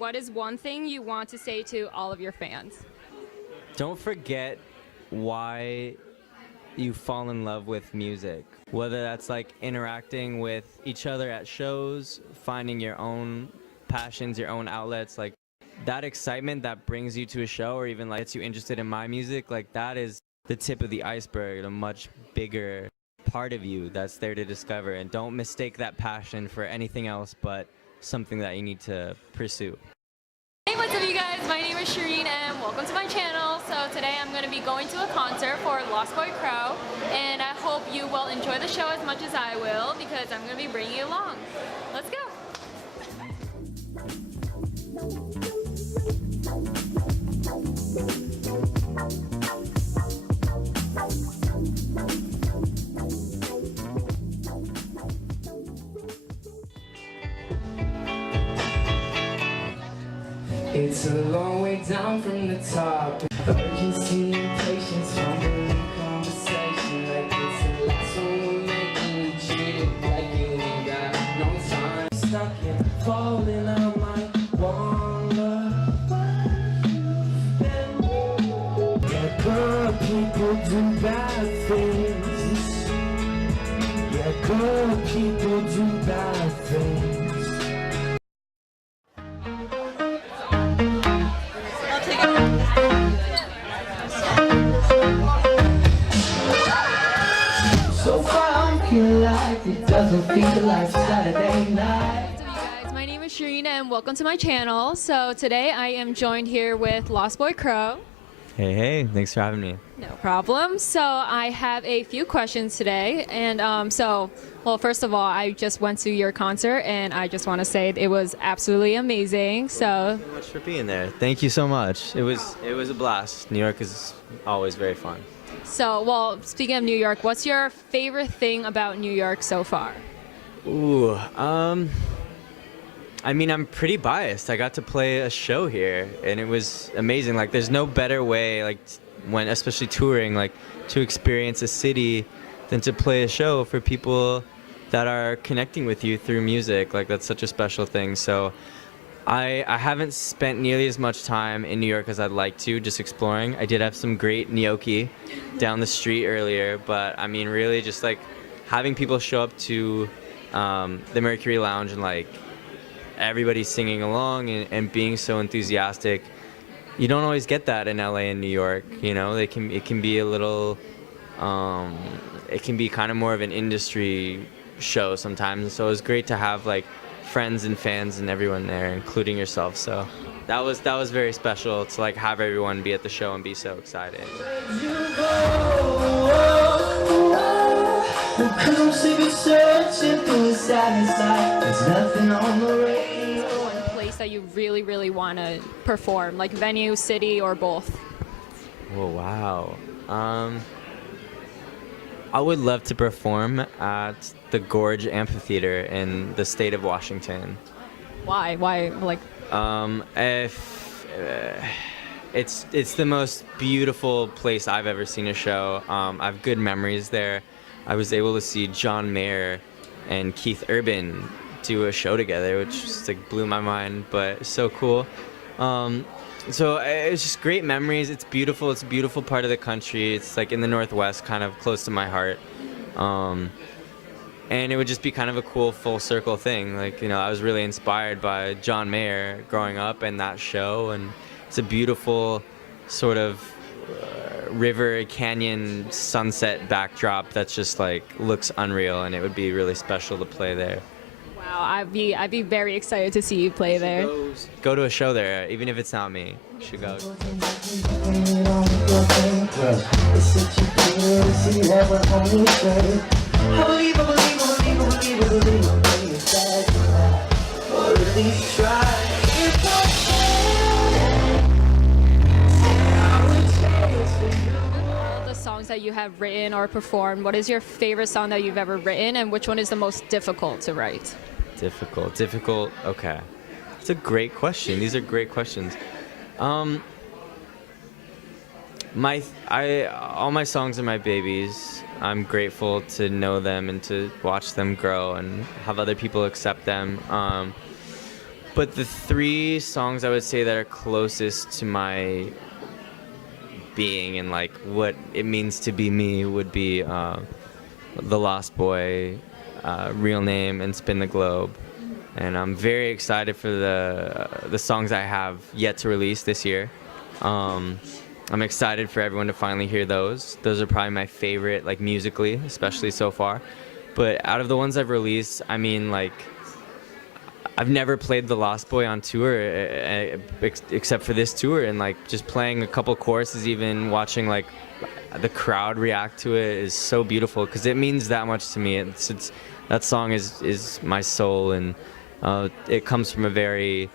what is one thing you want to say to all of your fans? Don't forget why you fall in love with music. Whether that's like interacting with each other at shows, finding your own passions, your own outlets, like that excitement that brings you to a show or even like gets you interested in my music, like that is the tip of the iceberg, a much bigger part of you that's there to discover. And don't mistake that passion for anything else but something that you need to pursue. Hey, what's up you guys? My name is Shireen and welcome to my channel. So today I'm going to be going to a concert for LostBoyCrow, and I hope you will enjoy the show as much as I will because I'm going to be bringing you along. Let's go! It's a long way down from the top. Urgency and patience, fumbling conversation like it's the last one we're making. You cheated like you ain't got no time. Stuck in falling, I might wonder where you've been. Yeah, good people do bad things. Yeah, good people do bad things. So far I'm feeling like it doesn't feel like Saturday night. What's up you guys? My name is Shireen and welcome to my channel. So today I am joined here with LostBoyCrow. Hey, thanks for having me. No problem. So I have a few questions today, and well, first of all, I just went to your concert, and I just want to say it was absolutely amazing. So Thank you so much for being there. Thank you so much. It was a blast. New York is always very fun. So, well, speaking of New York, what's your favorite thing about New York so far? Ooh, I mean, I'm pretty biased. I got to play a show here, and it was amazing. Like, there's no better way, like, when, especially touring, like, to experience a city than to play a show for people that are connecting with you through music. Like, that's such a special thing. So I haven't spent nearly as much time in New York as I'd like to, just exploring. I did have some great gnocchi down the street earlier, but I mean, really just like having people show up to the Mercury Lounge and like everybody singing along and being so enthusiastic. You don't always get that in LA and New York, you know. It can be a little, it can be kind of more of an industry show sometimes. So it was great to have like friends and fans and everyone there, including yourself. So that was very special to like have everyone be at the show and be so excited. One place that you really, really want to perform, like venue, city, or both? Oh wow. I would love to perform at the Gorge Amphitheater in the state of Washington. Why? Like, If it's the most beautiful place I've ever seen a show. I have good memories there. I was able to see John Mayer and Keith Urban do a show together, which just like blew my mind, but so cool. So it's just great memories. It's beautiful. It's a beautiful part of the country. It's like in the Northwest, kind of close to my heart. And it would just be kind of a cool full circle thing. Like, you know, I was really inspired by John Mayer growing up and that show. And it's a beautiful sort of river, canyon, sunset backdrop that's just like looks unreal. And it would be really special to play there. wow, I'd be very excited to see you play there. Go to a show there, even if it's not me. You should go. All the songs that you have written or performed, what is your favorite song that you've ever written, and which one is the most difficult to write? Difficult. Okay, it's a great question. These are great questions. All my songs are my babies. I'm grateful to know them and to watch them grow and have other people accept them. But the 3 songs I would say that are closest to my being and like what it means to be me would be The Lost Boy, Real Name, and Spin the Globe. And I'm very excited for the songs I have yet to release this year. I'm excited for everyone to finally hear those. Those are probably my favorite, like musically, especially so far. But out of the ones I've released, I mean, like, I've never played The Lost Boy on tour except for this tour, and like just playing a couple choruses, even watching like the crowd react to it is so beautiful because it means that much to me. It's that song is my soul, and it comes from a very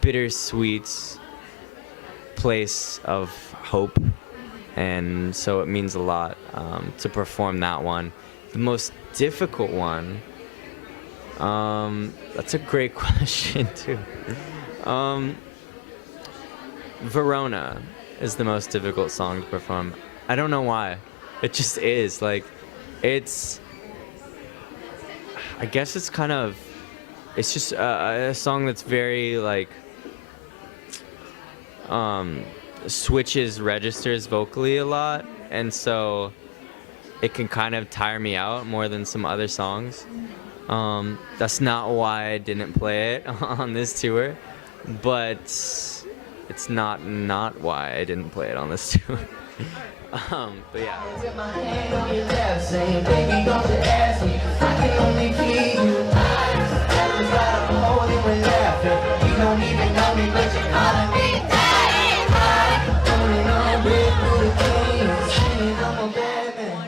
bittersweet place of hope, and so it means a lot to perform that one. The most difficult one, that's a great question too. Verona is the most difficult song to perform. I don't know why. It just is. Like, I guess it's just a song that's very like switches registers vocally a lot, and so it can kind of tire me out more than some other songs. That's not why I didn't play it on this tour, but it's not why I didn't play it on this tour. But yeah.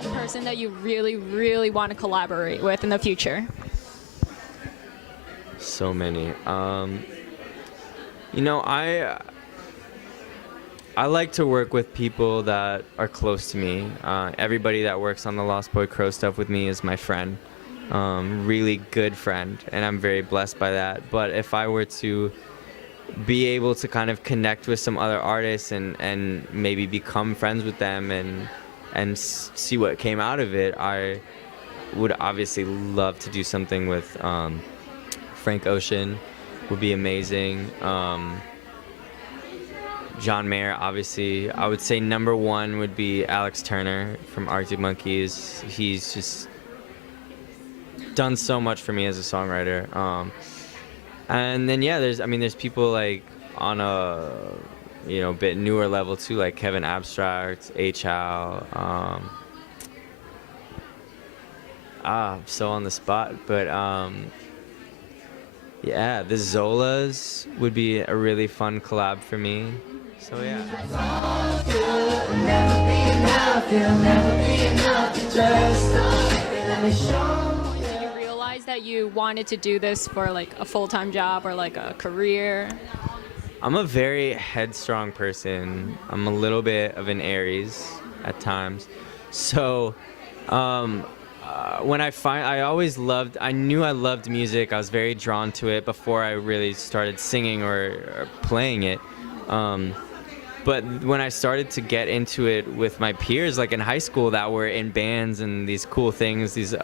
One person that you really, really want to collaborate with in the future? So many. You know, I like to work with people that are close to me. Everybody that works on the LostBoyCrow stuff with me is my friend, really good friend, and I'm very blessed by that. But if I were to be able to kind of connect with some other artists and maybe become friends with them and see what came out of it, I would obviously love to do something with Frank Ocean. Would be amazing. John Mayer, obviously. I would say number 1 would be Alex Turner from Arctic Monkeys. He's just done so much for me as a songwriter. And then yeah, there's people like on a bit newer level too, like Kevin Abstract, H.Al. I'm so on the spot, but yeah, the Zolas would be a really fun collab for me. So yeah. Did you realize that you wanted to do this for like a full-time job or like a career? I'm a very headstrong person. I'm a little bit of an Aries at times. So when I knew I loved music. I was very drawn to it before I really started singing or playing it. But when I started to get into it with my peers, like in high school, that were in bands and these cool things, these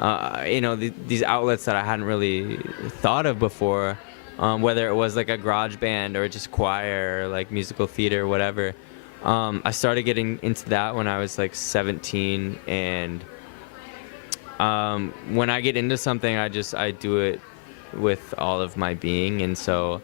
outlets that I hadn't really thought of before, whether it was like a garage band or just choir or like musical theater or whatever. I started getting into that when I was like 17, and when I get into something, I do it with all of my being. And so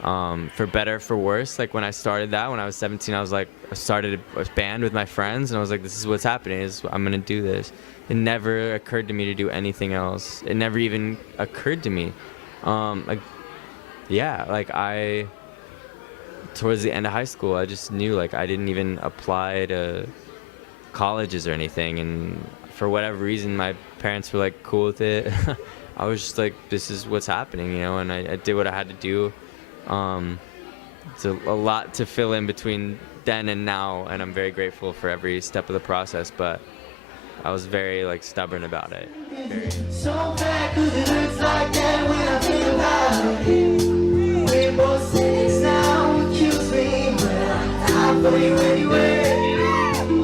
for better, for worse, like when I started that when I was 17, I started a band with my friends, and I was like, this is what's happening, I'm gonna do this. It never occurred to me to do anything else. It never even occurred to me. Towards the end of high school, I just knew, like, I didn't even apply to colleges or anything, and for whatever reason, my parents were like cool with it. I was just like, this is what's happening, and I did what I had to do. It's a lot to fill in between then and now, and I'm very grateful for every step of the process, but I was very like stubborn about it. So bad 'cause it hurts like that when I think about it. We're both sitting now, you scream, but I'm for you anyway.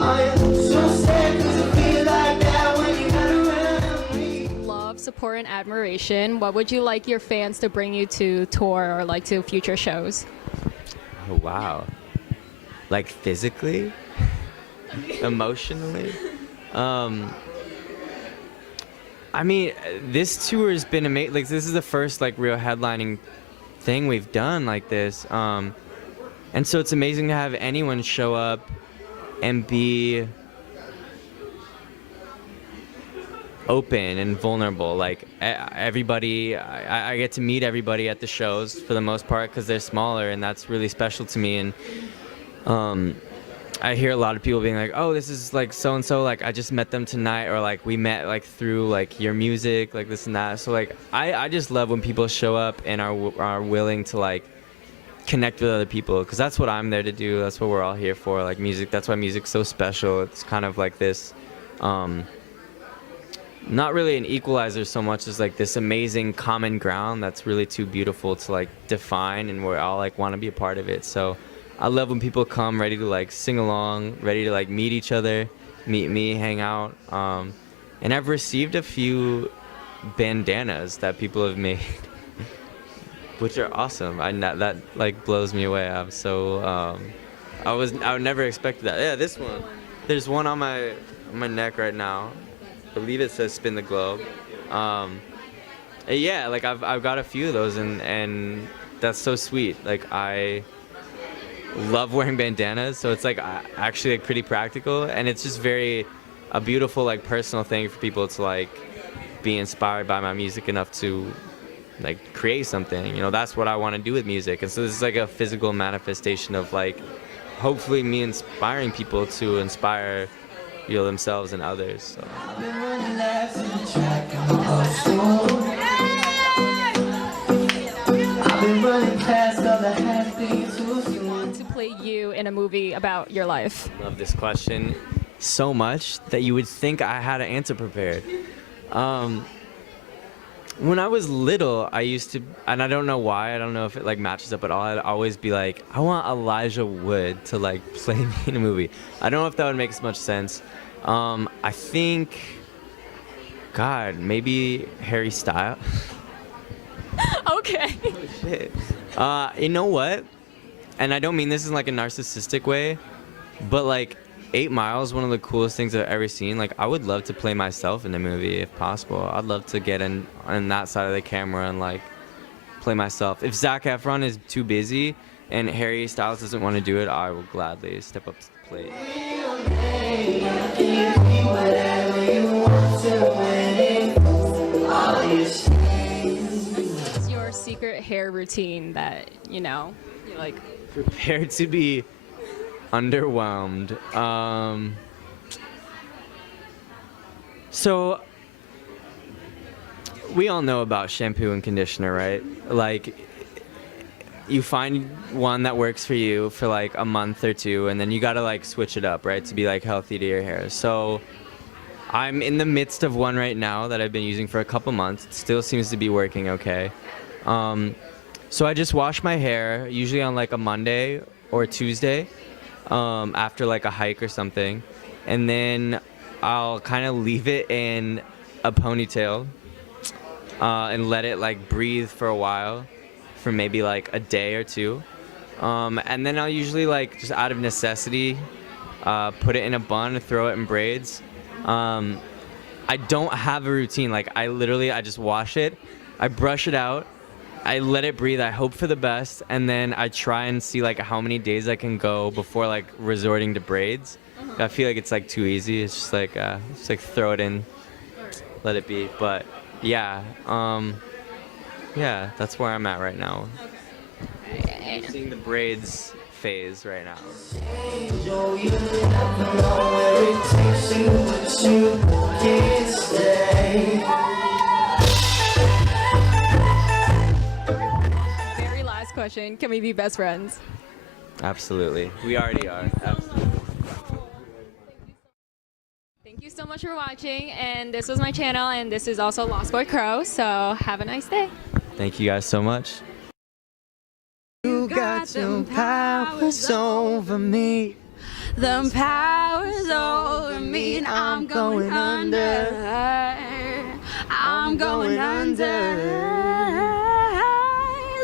I am so sad 'cause it feels like that when you're not around me. Love support support and admiration, what would you like your fans to bring you to tour or like to future shows? Oh, wow. Like physically? Emotionally? I mean, this tour has been amazing. Like, this is the first like real headlining thing we've done like this. And so it's amazing to have anyone show up and be open and vulnerable. Like everybody, I get to meet everybody at the shows for the most part because they're smaller, and that's really special to me. And I hear a lot of people being like, oh, this is like so and so, like I just met them tonight, or like we met like through like your music, like this and that. So like I just love when people show up and are willing to like connect with other people, because that's what I'm there to do. That's what we're all here for, like music. That's why music's so special. It's kind of like this not really an equalizer so much as like this amazing common ground that's really too beautiful to like define, and we all like want to be a part of it. So I love when people come ready to like sing along, ready to like meet each other, meet me, hang out. And I've received a few bandanas that people have made, which are awesome. That like blows me away. I'm so I would never expect that. Yeah, this one. There's one on my neck right now. I believe it says "Spin the Globe." Yeah, like I've got a few of those, and that's so sweet. Like I love wearing bandanas, so it's like actually like pretty practical, and it's just a beautiful like personal thing for people to like be inspired by my music enough to like create something. You know, that's what I want to do with music. And so this is like a physical manifestation of like hopefully me inspiring people to inspire, you know, themselves and others. So. I've been running laps in the track, I've been running past all the half-beats too soon. To play you in a movie about your life. I love this question so much that you would think I had an answer prepared. When I was little, I used to, and I don't know why, I don't know if it like matches up at all, I'd always be like, I want Elijah Wood to like play me in a movie. I don't know if that would make as much sense. I think, God, maybe Harry Styles. Okay. Oh, shit. You know what? And I don't mean this in like a narcissistic way, but like 8 Mile is one of the coolest things I've ever seen. Like I would love to play myself in the movie if possible. I'd love to get in on that side of the camera and like play myself. If Zac Efron is too busy and Harry Styles doesn't want to do it, I will gladly step up to the plate. What's your secret hair routine that, you know, you like? Prepared to be underwhelmed. So we all know about shampoo and conditioner, right? Like you find one that works for you for like a month or two, and then you gotta like switch it up, right, to be like healthy to your hair. So I'm in the midst of one right now that I've been using for a couple months. It still seems to be working okay. So I just wash my hair usually on like a Monday or Tuesday after like a hike or something, and then I'll kind of leave it in a ponytail and let it like breathe for a while, for maybe like a day or two, and then I'll usually like just out of necessity put it in a bun, throw it in braids. I don't have a routine. Like I just wash it, I brush it out, I let it breathe, I hope for the best, and then I try and see like how many days I can go before like resorting to braids. I feel like it's like too easy. It's just like throw it in, let it be. But yeah, yeah, that's where I'm at right now. I'm seeing the braids phase right now. Yo, you never know where it takes you, but you can't stay. Very last question. Can we be best friends? Absolutely. We already are. Absolutely. Thank you so much for watching, and this was my channel, and this is also LostBoyCrow, so have a nice day. Thank you guys so much. You got some powers over me. The powers over me, and I'm going under. I'm I'm going under.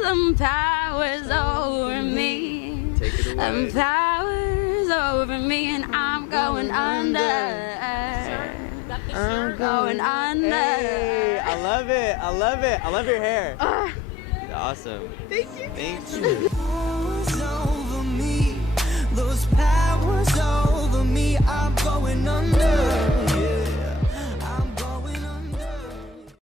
Them powers over me. Take it away. Them powers over me, and I'm going under. I'm going under. Hey, I love it. I love it. I love your hair. Awesome. Thank you. Thank you.